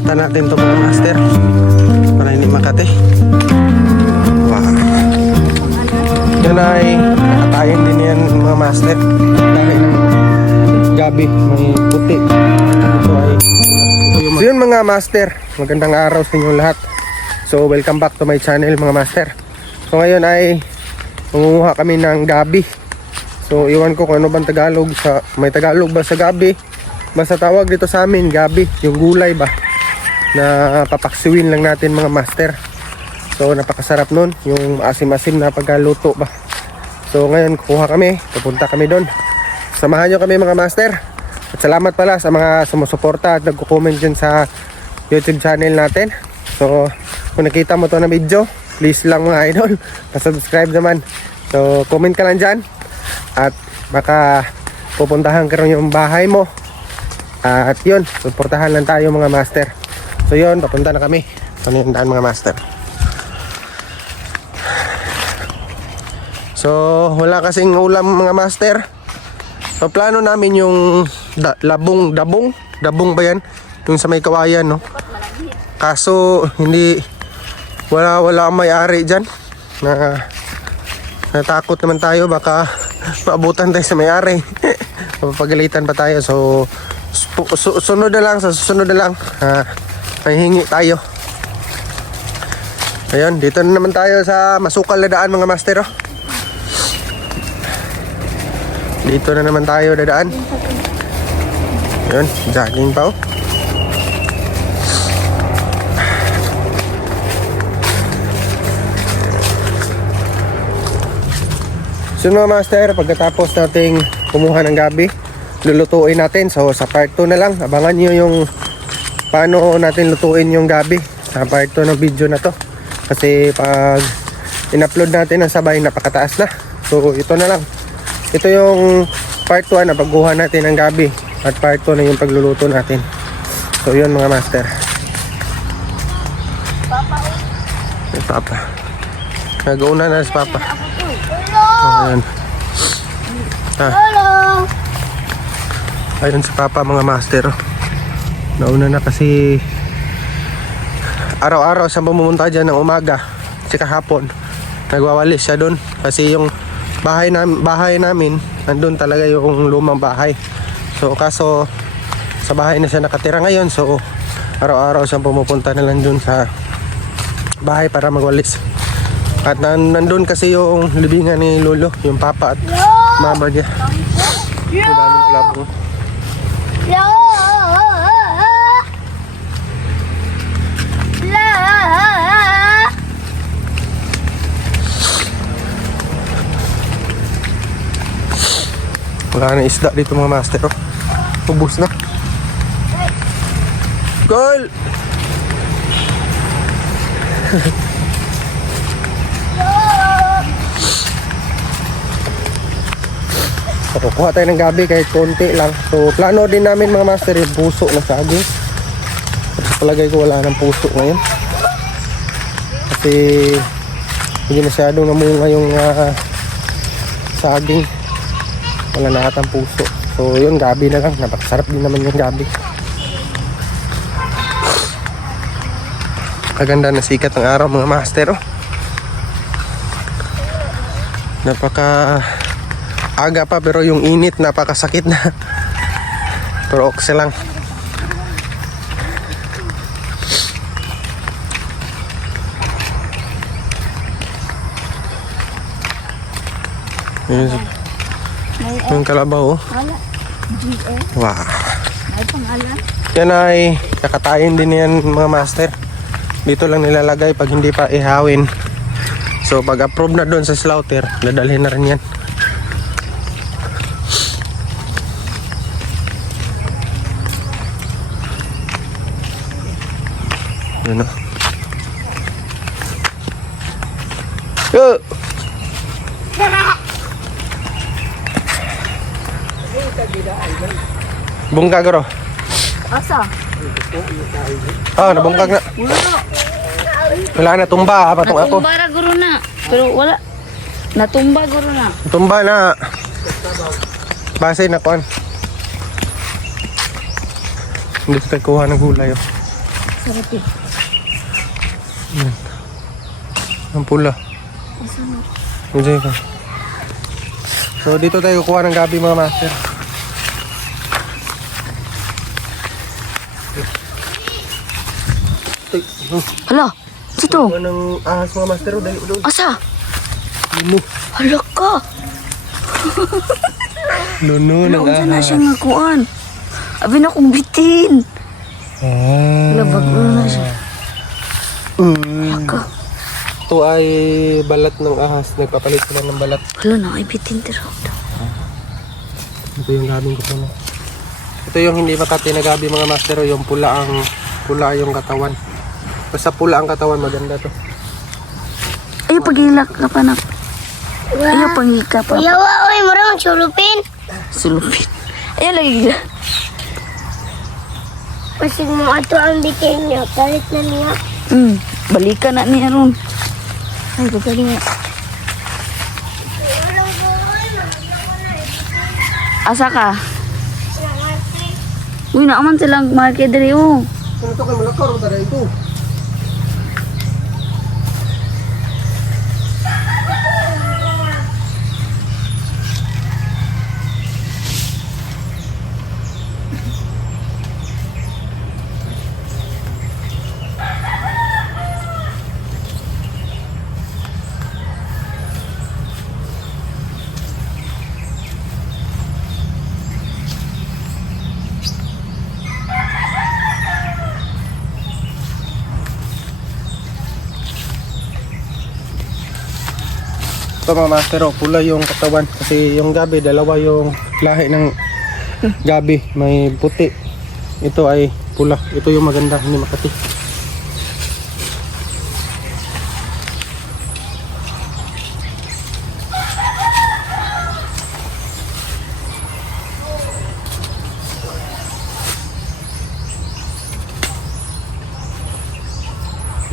Balatan natin ito mga master para hindi makati. Wow. Yan ay nakatayin din yan mga master. Dahil ng gabi may puti. Ito ay so yun mga master, magandang araw sa inyo lahat. So welcome back to my channel mga master. So ngayon ay mangunguha kami ng gabi. So iwan ko kung ano bang Tagalog, may Tagalog ba sa gabi? Basta tawag dito sa amin gabi, yung gulay ba na papaksiwin lang natin mga master. So napakasarap nun, yung asim-asim na pagkaluto ba. So ngayon kukuha kami, pupunta kami doon. Samahan nyo kami mga master. At salamat pala sa mga sumusuporta at nagko-comment dyan sa YouTube channel natin. So kung nakita mo to na video, please lang mga idol, pa-subscribe naman. So comment ka lang dyan at baka pupuntahan ka rin yung bahay mo. At yun, suportahan lang tayo mga master. So yun, papunta na kami. Panindaan mga master. So wala kasing ulam mga master. So plano namin yung dabong ba yan? Yung sa may kawayan, no? Kaso hindi wala ang may-ari dyan na natakot naman tayo baka maabutan tayo sa may-ari. Mapapagalitan pa tayo. So sunod na lang, sa susunod na lang may hingi tayo. Ayun, dito na naman tayo sa masukal na daan mga master, oh. Dito na naman tayo dadaan. Ayun, jogging pa, oh. So mga master, pagkatapos nating kumuha ng gabi, lulutuin natin. So sa part 2 na lang, abangan nyo yung paano natin lutuin yung gabi sa part 2 ng video na to. Kasi pag in-upload natin ang sabay, napakataas na. So ito na lang. Ito yung part 1 na pagkuha natin ng gabi. At part 2 na yung pagluluto natin. So yun mga master. Papa. Nag-uuna na si Papa. Ayan. Ayun si Papa mga master. Nauna na kasi araw-araw sa pumunta dyan ng umaga kasi kahapon nagwawalis siya doon kasi yung bahay namin nandun talaga yung lumang bahay. So kaso sa bahay na siya nakatira ngayon, so araw-araw siya pumupunta na lang doon sa bahay para magwalis. At nandun kasi yung libingan ni Lolo, yung papa at mama niya. Ang daming klabo. Wala na isda dito mga master, oh. Ubus na. Goal! Kukuha tayo ng gabi kahit konti lang. So plano din namin mga master yung puso na saging. Palagay ko wala ng puso ngayon kasi hindi masyadong namunga yung saging. Wala na atang puso. So yun, gabi na lang. Napakasarap din naman yung gabi. Kaganda na sikat ng araw mga master, oh. Napaka aga pa pero yung init napakasakit na. Pero okse lang. Yung kalabaw, oh. Wow. Yan ay kakatayin din yan mga master. Dito lang nilalagay pag hindi pa ihawin. So pag approve na doon sa slaughter, dadalhin na rin yan. Ano? Yo! Bungkag ro. Asa? Nabungkag na. Wala na tumba, patong ako. Natumba ra guro na. Pero wala. Natumba guro na. Tumba na. Base na kuan. Hindi ko kuha ng gulay, oh. Sarap eh. Yan. Ang pula. Enjoy ka. So dito tayo kukuha ng gabi mga master. Hala, sito. Anong ahas mga master? Dali doon. Asa? Luno. Hala ka. Luno ng Naunsa na ahas. siya nga kuan. Abi na kong bitin. Ah. Labag na siya. Mm. Ka. Ito ay balat ng ahas. Nagpapalit sila ng balat. Hala na, ay bitin tira. Ito yung gabing ko na. Ito yung hindi makati na gabi mga master. Yung pula yung katawan. Basta pula ang katawan, maganda to. Ay, pagilak ka pa na. Ay, pangika pa. Yawa, oy, murang sulupin. Sulupin. Ay, lagi gila. Masig mo ato ang bitin niya. Palit na niya. Balikan na niya ron. Ay, gagaling nga. Asa ka? Uy, naaman silang market diri oh. Ano ito kayo malakaw? Tara ito. Ito mga master, oh, pula yung katawan kasi yung gabi, dalawa yung lahi ng gabi, may puti. Ito ay pula, ito yung maganda, hindi makati.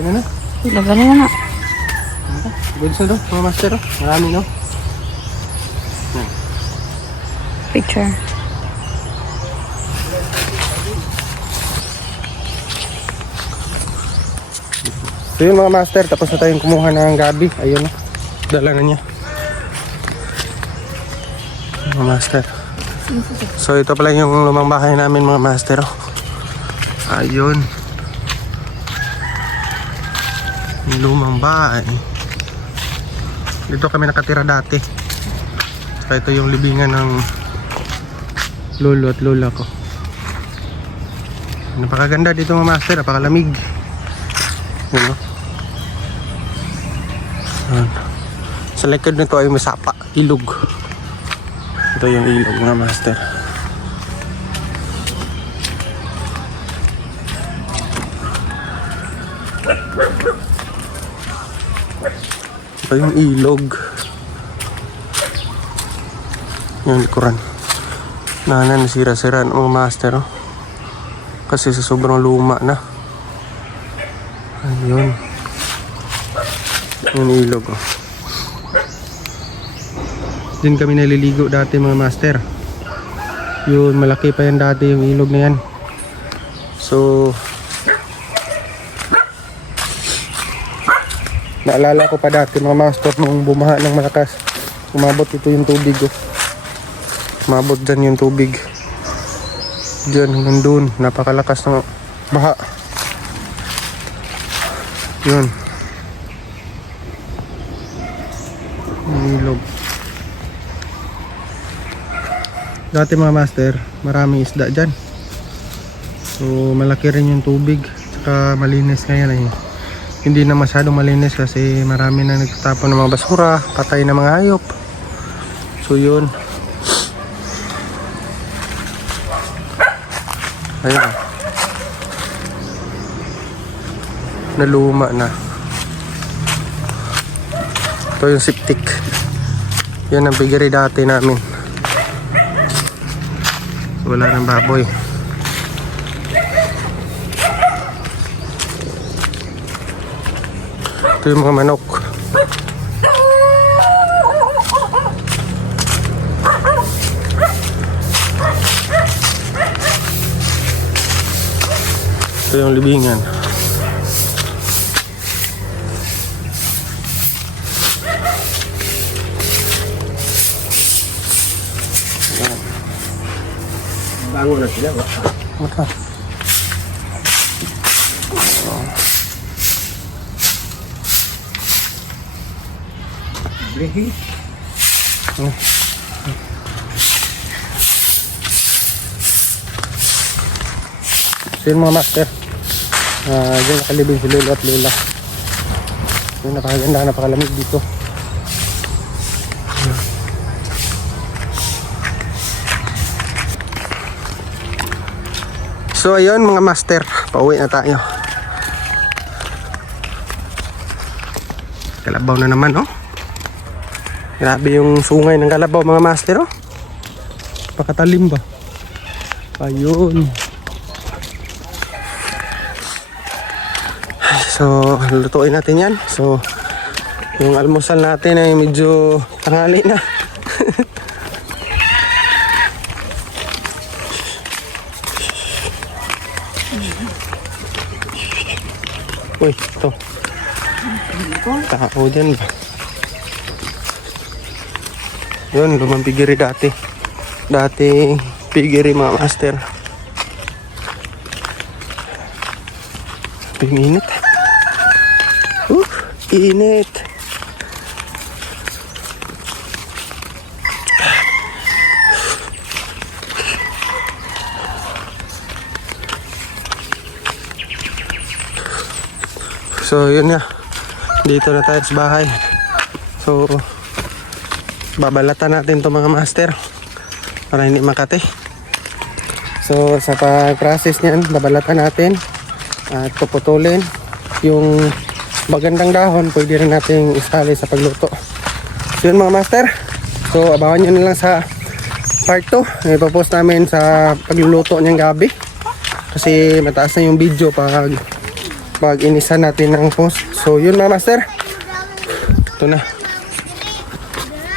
Yan na. Gagaling na. Good sa do, mga master, oh. Marami no. Picture. So yun mga master, tapos na tayong kumuha ng gabi. Ayun na, dala na niya mga master. So ito pala yung lumang bahay namin mga master, oh. Ayun, lumang bahay. Dito kami nakatira dati. Saka ito yung libingan ng lolo at lola ko. Napakaganda dito mga master, napakalamig. Yun, oh. Ayan. Sa likod nito ay may sapa, ilog. Ito yung ilog mga master. Ito yung ilog. Yung likuran. Nasira-sira ng mga master, oh. Kasi sa sobrang luma na. Ayun. Yung ilog, oh. Diyan kami naliligo dati mga master. Yun, malaki pa yan dati yung ilog na yan. So naalala ko pa dati mga master nung bumaha ng malakas. Umabot ito yung tubig, oh. Umabot dyan yung tubig. Diyan hanggang doon, napakalakas ng baha. Yun. Yung ilog. Dati mga master, maraming isda dyan. So malaki rin yung tubig. Tsaka malinis ngayon eh. Hindi na masyadong malinis kasi marami na nagtatapon ng mga basura, patay na mga hayop. So yun. Ayun. Naluma na. Ito yung septic. Yan ang piggery dati namin. So, wala ng baboy. Ito yung mga manok. Ito yung libingan. Bango na sila. Maka. Lehi. So yun mga master, dyan nakalibing si Lolo at Lola. So napakaganda, napakalamig dito. So ayun mga master, pauwi na tayo. Kalabaw na naman, oh. Grabe yung sungay ng Kalabaw mga master, oh. Pakatalim ba? Ayun. So lutuin natin yan. So yung almusal natin ay medyo tanghali na. Uy, ito. Tao dyan ba? Yun, lumang pigiri dati. Dati pigiri mga master. Pinginit. Init. So yun nga, dito na tayo sa bahay. So babalatan natin to mga master para hindi makati. So sa pag-process niyan, babalatan natin at puputulin yung magandang dahon. Pwede rin nating isali sa pagluto. So yun mga master, so abangan nyo na lang sa part 2. Ipapost namin sa pagluluto niyang gabi kasi mataas na yung video pag inisa natin ng post. So yun mga master, ito na.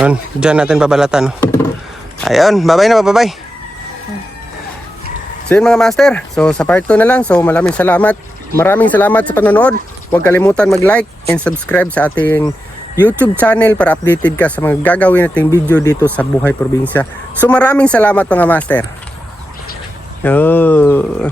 Yun, dyan natin babalatan. Ayun, bye-bye na, bye-bye. So yun mga master, so sa part 2 na lang. So maraming salamat sa panonood. Huwag kalimutan mag-like and subscribe sa ating YouTube channel para updated ka sa mga gagawin nating video dito sa Buhay Probinsya. So maraming salamat mga master. Oh.